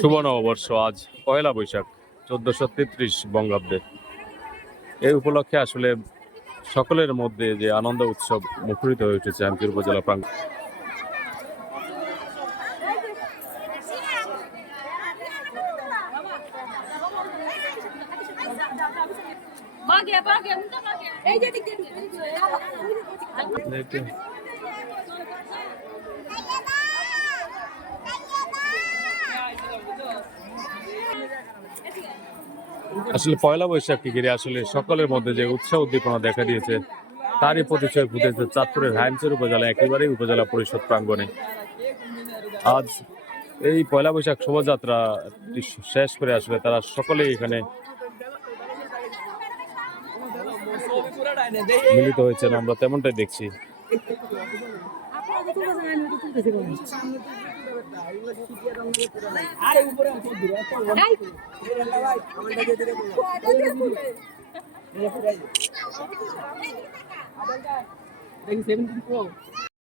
শুভ নববর্ষ, আজ পয়লা বৈশাখ 1433 বঙ্গাব্দে। এই উপলক্ষে আসলে সকলের মধ্যে যে আনন্দ উৎসব মুখরিত হয়ে উঠেছে আঞ্চলিক উপজেলা প্রাঙ্গণ। আসলে পয়লা বৈশাখকে ঘিরে আসলে সকলের মধ্যে যে উৎসাহ উদ্দীপনা দেখা দিয়েছে তারই পরিচয় ফুটেছে চাঁদপুরের হাইমচর উপজেলা একেবারেই উপজেলা পরিষদ প্রাঙ্গণে। আজ এই পয়লা বৈশাখ শোভাযাত্রা শেষ করে আসলে তারা সকলেই এখানে মিলিত হয়েছেন, আমরা তেমনটাই দেখছি।